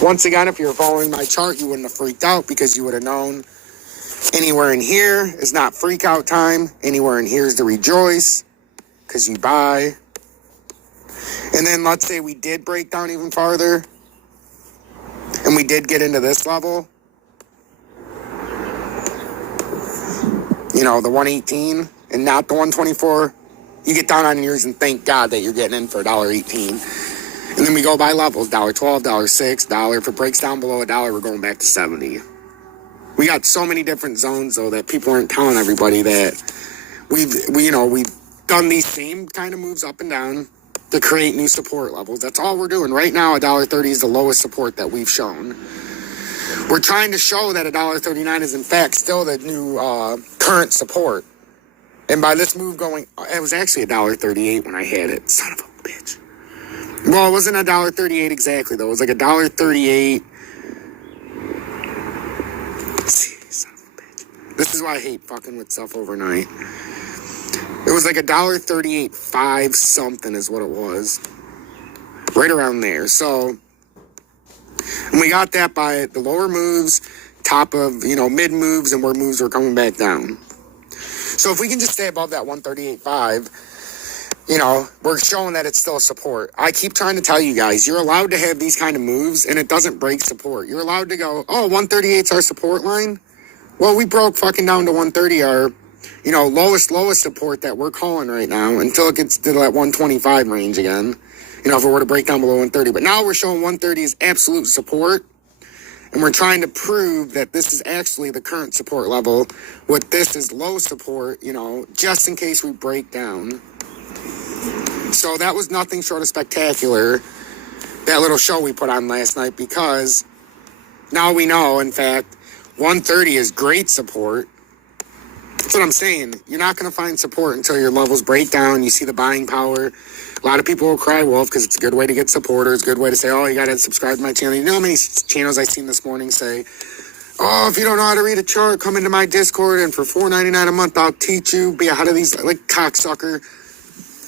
Once again, if you're following my chart, you wouldn't have freaked out because you would have known anywhere in here is not freak out time. Anywhere in here is to rejoice because you buy. And then let's say we did break down even farther and we did get into this level. You know, the 118 and not the 124. You get down on yours and thank God that you're getting in for $1.18. And then we go by levels, $1.12, $1.06, $1. If it breaks down below $1, we're going back to 70. We got so many different zones, though, that people aren't telling everybody that we've done these same kind of moves up and down to create new support levels. That's all we're doing. Right now, $1.30 is the lowest support that we've shown. We're trying to show that $1.39 is, in fact, still the new current support. And by this move going, it was actually $1.38 when I had it. Son of a bitch. Well, it wasn't $1.38 exactly, though. It was like $1.38. Son of a bitch. This is why I hate fucking with stuff overnight. It was like $1.38.5 something is what it was. Right around there. So, and we got that by the lower moves, top of, mid moves, and where moves are coming back down. So if we can just stay above that 138.5, we're showing that it's still a support. I keep trying to tell you guys, you're allowed to have these kind of moves, and it doesn't break support. You're allowed to go, 138's our support line? Well, we broke fucking down to 130, our, lowest support that we're calling right now, until it gets to that 125 range again. If it were to break down below 130. But now we're showing 130 as absolute support. And we're trying to prove that this is actually the current support level. What this is low support, just in case we break down. So that was nothing short of spectacular, that little show we put on last night, because now we know, in fact, 130 is great support. That's what I'm saying. You're not going to find support until your levels break down. You see the buying power. A lot of people will cry wolf because it's a good way to get supporters, good way to say, you got to subscribe to my channel. You know how many channels I've seen this morning say, if you don't know how to read a chart, come into my Discord, and for $4.99 a month, I'll teach you. Be ahead of these, like, cocksucker.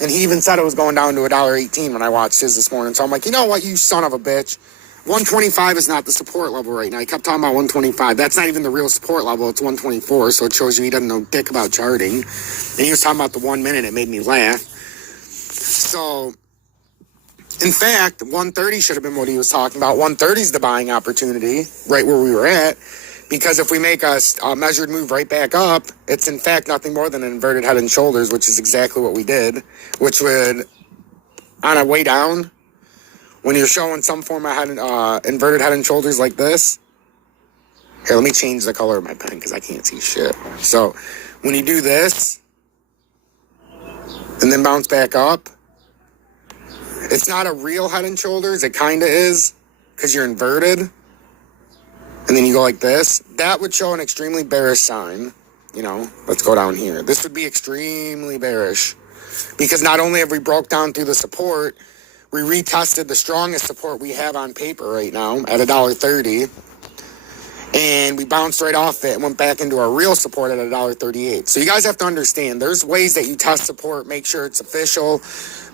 And he even said it was going down to $1.18 when I watched his this morning. So I'm like, you know what, you son of a bitch. 125 is not the support level right now. He kept talking about 125. That's not even the real support level. It's 124, so it shows you he doesn't know dick about charting. And he was talking about the 1 minute. It made me laugh. So, in fact, 130 should have been what he was talking about. 130 is the buying opportunity, right where we were at. Because if we make a measured move right back up, it's in fact nothing more than an inverted head and shoulders, which is exactly what we did. Which would, on a way down, when you're showing some form of inverted head and shoulders like this. Here, let me change the color of my pen because I can't see shit. So, when you do this, and then bounce back up, it's not a real head and shoulders. It kind of is, because you're inverted. And then you go like this. That would show an extremely bearish sign. Let's go down here. This would be extremely bearish. Because not only have we broke down through the support, we retested the strongest support we have on paper right now at $1.30. And we bounced right off it and went back into our real support at $1.38. So you guys have to understand, there's ways that you test support, make sure it's official.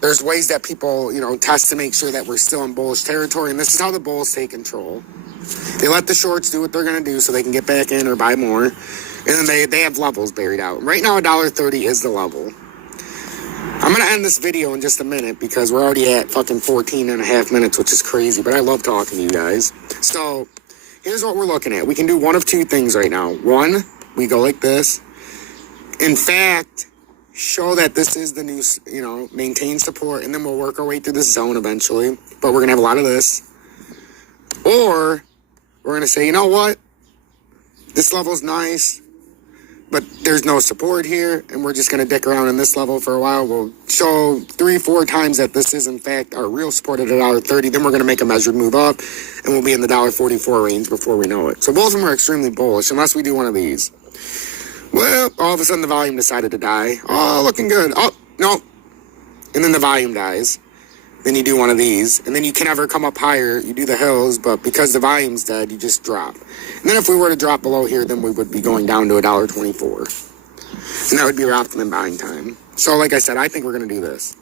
There's ways that people, test to make sure that we're still in bullish territory. And this is how the bulls take control. They let the shorts do what they're going to do so they can get back in or buy more. And then they have levels buried out. Right now, $1.30 is the level. I'm going to end this video in just a minute because we're already at fucking 14 and a half minutes, which is crazy. But I love talking to you guys. So here's what we're looking at. We can do one of two things right now. One, we go like this. In fact, show that this is the new, maintain support. And then we'll work our way through this zone eventually. But we're going to have a lot of this. Or we're going to say, you know what? This level's nice, but there's no support here, and we're just going to dick around in this level for a while. We'll show 3-4 times that this is, in fact, our real support at $1.30. Then we're going to make a measured move up, and we'll be in the $1.44 range before we know it. So both of them are extremely bullish, unless we do one of these. Well, all of a sudden the volume decided to die. Oh, looking good. Oh, no. And then the volume dies. Then you do one of these, and then you can never come up higher. You do the hills, but because the volume's dead, you just drop. And then if we were to drop below here, then we would be going down to $1.24. And that would be our optimum buying time. So like I said, I think we're going to do this.